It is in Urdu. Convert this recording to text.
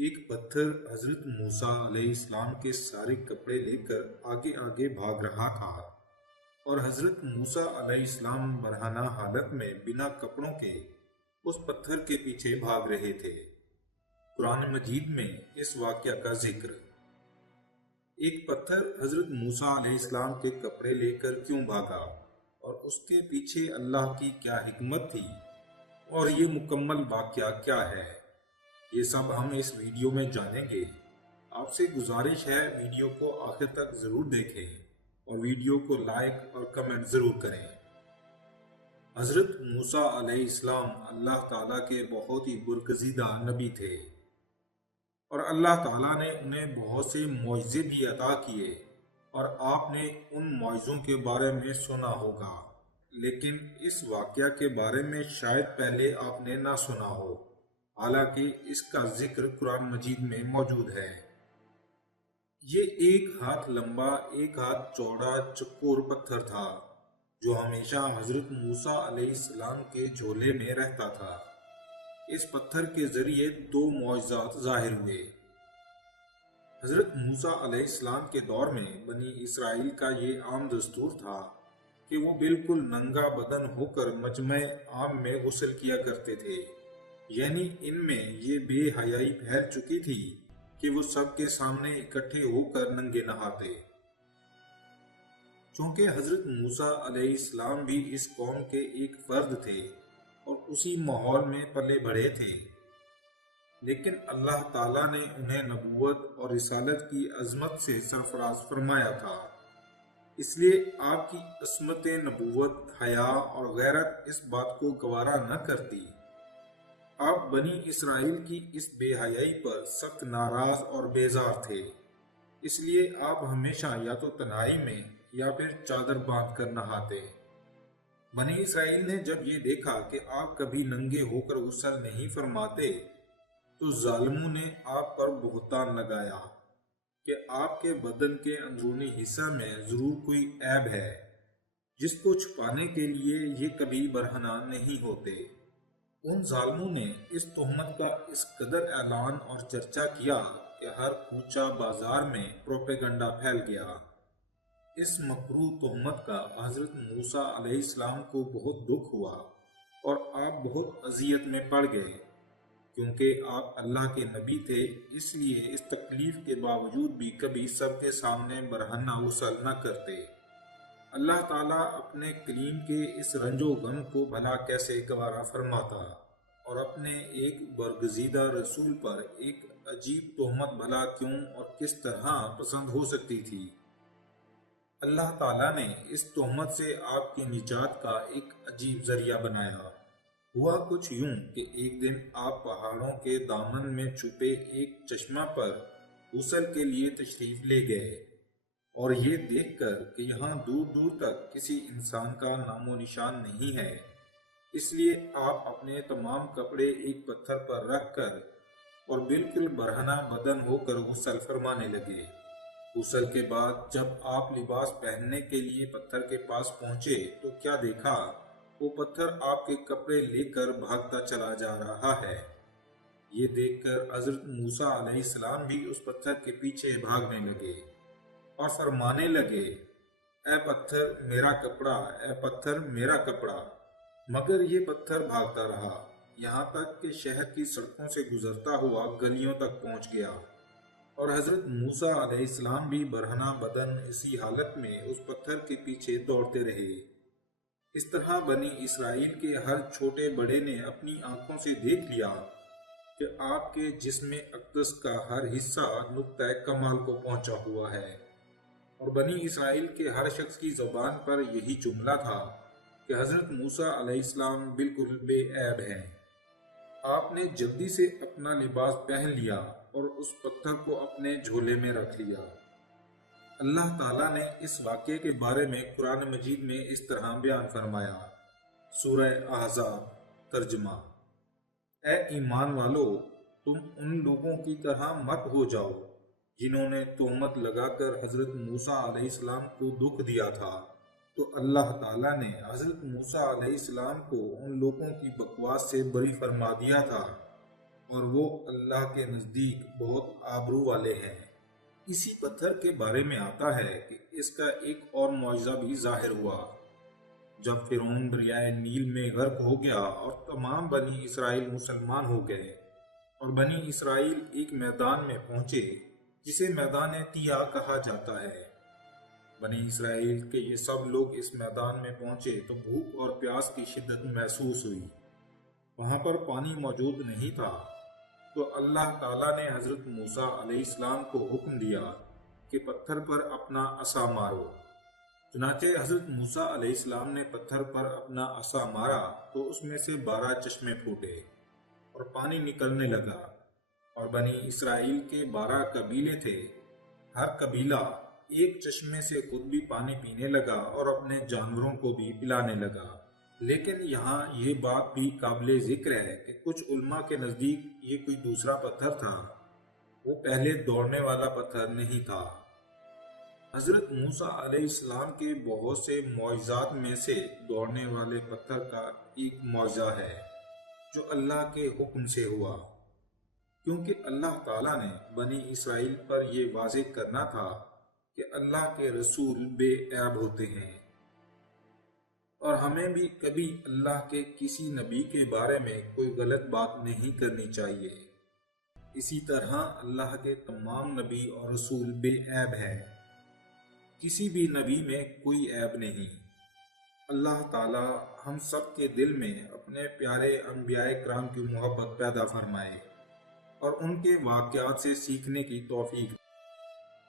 ایک پتھر حضرت موسیٰ علیہ السلام کے سارے کپڑے لے کر آگے آگے بھاگ رہا تھا، اور حضرت موسیٰ علیہ السلام برہنہ حالت میں بنا کپڑوں کے اس پتھر کے پیچھے بھاگ رہے تھے۔ قرآن مجید میں اس واقعہ کا ذکر۔ ایک پتھر حضرت موسیٰ علیہ السلام کے کپڑے لے کر کیوں بھاگا، اور اس کے پیچھے اللہ کی کیا حکمت تھی، اور یہ مکمل واقعہ کیا ہے، یہ سب ہم اس ویڈیو میں جانیں گے۔ آپ سے گزارش ہے ویڈیو کو آخر تک ضرور دیکھیں اور ویڈیو کو لائک اور کمنٹ ضرور کریں۔ حضرت موسیٰ علیہ السلام اللہ تعالیٰ کے بہت ہی برگزیدہ نبی تھے، اور اللہ تعالیٰ نے انہیں بہت سے معجزے بھی عطا کیے، اور آپ نے ان معجزوں کے بارے میں سنا ہوگا، لیکن اس واقعہ کے بارے میں شاید پہلے آپ نے نہ سنا ہو، حالانکہ اس کا ذکر قرآن مجید میں موجود ہے۔ یہ 1 ہاتھ لمبا 1 ہاتھ چوڑا چکور پتھر تھا، جو ہمیشہ حضرت موسیٰ علیہ السلام کے جھولے میں رہتا تھا۔ اس پتھر کے ذریعے 2 معجزات ظاہر ہوئے۔ حضرت موسیٰ علیہ السلام کے دور میں بنی اسرائیل کا یہ عام دستور تھا کہ وہ بالکل ننگا بدن ہو کر مجمع عام میں غسل کیا کرتے تھے، یعنی ان میں یہ بے حیائی پھیل چکی تھی کہ وہ سب کے سامنے اکٹھے ہو کر ننگے نہاتے۔ چونکہ حضرت موسیٰ علیہ السلام بھی اس قوم کے ایک فرد تھے اور اسی ماحول میں پلے بڑھے تھے، لیکن اللہ تعالیٰ نے انہیں نبوت اور رسالت کی عظمت سے سرفراز فرمایا تھا، اس لیے آپ کی عصمت نبوت، حیا اور غیرت اس بات کو گوارا نہ کرتی۔ آپ بنی اسرائیل کی اس بے حیائی پر سخت ناراض اور بیزار تھے، اس لیے آپ ہمیشہ یا تو تنہائی میں یا پھر چادر باندھ کر نہاتے۔ بنی اسرائیل نے جب یہ دیکھا کہ آپ کبھی ننگے ہو کر غسل نہیں فرماتے، تو ظالموں نے آپ پر بہتان لگایا کہ آپ کے بدن کے اندرونی حصہ میں ضرور کوئی عیب ہے، جس کو چھپانے کے لیے یہ کبھی برہنہ نہیں ہوتے۔ ان ظالموں نے اس تہمت کا اس قدر اعلان اور چرچا کیا کہ ہر کوچہ بازار میں پروپیگنڈا پھیل گیا۔ اس مکروہ تہمت کا حضرت موسیٰ علیہ السلام کو بہت دکھ ہوا، اور آپ بہت اذیت میں پڑ گئے، کیونکہ آپ اللہ کے نبی تھے، اس لیے اس تکلیف کے باوجود بھی کبھی سب کے سامنے برہنہ غسل نہ کرتے۔ اللہ تعالیٰ اپنے کلیم کے اس رنج و غم کو بھلا کیسے گوارا فرماتا، اور اپنے ایک برگزیدہ رسول پر ایک عجیب تہمت بھلا کیوں اور کس طرح پسند ہو سکتی تھی۔ اللہ تعالیٰ نے اس تہمت سے آپ کی نجات کا ایک عجیب ذریعہ بنایا۔ ہوا کچھ یوں کہ ایک دن آپ پہاڑوں کے دامن میں چھپے ایک چشمہ پر غسل کے لیے تشریف لے گئے، اور یہ دیکھ کر کہ یہاں دور دور تک کسی انسان کا نام و نشان نہیں ہے، اس لیے آپ اپنے تمام کپڑے ایک پتھر پر رکھ کر اور بالکل برہنہ بدن ہو کر غسل فرمانے لگے۔ غسل کے بعد جب آپ لباس پہننے کے لیے پتھر کے پاس پہنچے تو کیا دیکھا، وہ پتھر آپ کے کپڑے لے کر بھاگتا چلا جا رہا ہے۔ یہ دیکھ کر حضرت موسیٰ علیہ السلام بھی اس پتھر کے پیچھے بھاگنے لگے اور فرمانے لگے، اے پتھر میرا کپڑا، اے پتھر میرا کپڑا۔ مگر یہ پتھر بھاگتا رہا، یہاں تک کہ شہر کی سڑکوں سے گزرتا ہوا گلیوں تک پہنچ گیا، اور حضرت موسیٰ علیہ السلام بھی برہنہ بدن اسی حالت میں اس پتھر کے پیچھے دوڑتے رہے۔ اس طرح بنی اسرائیل کے ہر چھوٹے بڑے نے اپنی آنکھوں سے دیکھ لیا کہ آپ کے جسم اقدس کا ہر حصہ نقطۂ کمال کو پہنچا ہوا ہے، اور بنی اسرائیل کے ہر شخص کی زبان پر یہی جملہ تھا کہ حضرت موسیٰ علیہ السلام بالکل بے عیب ہیں۔ آپ نے جلدی سے اپنا لباس پہن لیا اور اس پتھر کو اپنے جھولے میں رکھ لیا۔ اللہ تعالیٰ نے اس واقعے کے بارے میں قرآن مجید میں اس طرح بیان فرمایا۔ سورہ احزاب ترجمہ: اے ایمان والو، تم ان لوگوں کی طرح مت ہو جاؤ جنہوں نے تہمت لگا کر حضرت موسیٰ علیہ السلام کو دکھ دیا تھا، تو اللہ تعالیٰ نے حضرت موسیٰ علیہ السلام کو ان لوگوں کی بکواس سے بری فرما دیا تھا اور وہ اللہ کے نزدیک بہت آبرو والے ہیں۔ اسی پتھر کے بارے میں آتا ہے کہ اس کا ایک اور معجزہ بھی ظاہر ہوا۔ جب فرعون دریائے نیل میں غرق ہو گیا اور تمام بنی اسرائیل مسلمان ہو گئے اور بنی اسرائیل ایک میدان میں پہنچے جسے میدان تیہ کہا جاتا ہے۔ بنی اسرائیل کے یہ سب لوگ اس میدان میں پہنچے تو بھوک اور پیاس کی شدت محسوس ہوئی۔ وہاں پر پانی موجود نہیں تھا، تو اللہ تعالیٰ نے حضرت موسیٰ علیہ السلام کو حکم دیا کہ پتھر پر اپنا عصا مارو۔ چنانچہ حضرت موسیٰ علیہ السلام نے پتھر پر اپنا عصا مارا تو اس میں سے 12 چشمے پھوٹے اور پانی نکلنے لگا، اور بنی اسرائیل کے 12 قبیلے تھے۔ ہر قبیلہ ایک چشمے سے خود بھی پانی پینے لگا اور اپنے جانوروں کو بھی پلانے لگا۔ لیکن یہاں یہ بات بھی قابل ذکر ہے کہ کچھ علماء کے نزدیک یہ کوئی دوسرا پتھر تھا، وہ پہلے دوڑنے والا پتھر نہیں تھا۔ حضرت موسیٰ علیہ السلام کے بہت سے معجزات میں سے دوڑنے والے پتھر کا ایک معجزہ ہے جو اللہ کے حکم سے ہوا، کیونکہ اللہ تعالیٰ نے بنی اسرائیل پر یہ واضح کرنا تھا کہ اللہ کے رسول بے عیب ہوتے ہیں، اور ہمیں بھی کبھی اللہ کے کسی نبی کے بارے میں کوئی غلط بات نہیں کرنی چاہیے۔ اسی طرح اللہ کے تمام نبی اور رسول بے عیب ہیں، کسی بھی نبی میں کوئی عیب نہیں۔ اللہ تعالی ہم سب کے دل میں اپنے پیارے انبیاء کرام کی محبت پیدا فرمائے اور ان کے واقعات سے سیکھنے کی توفیق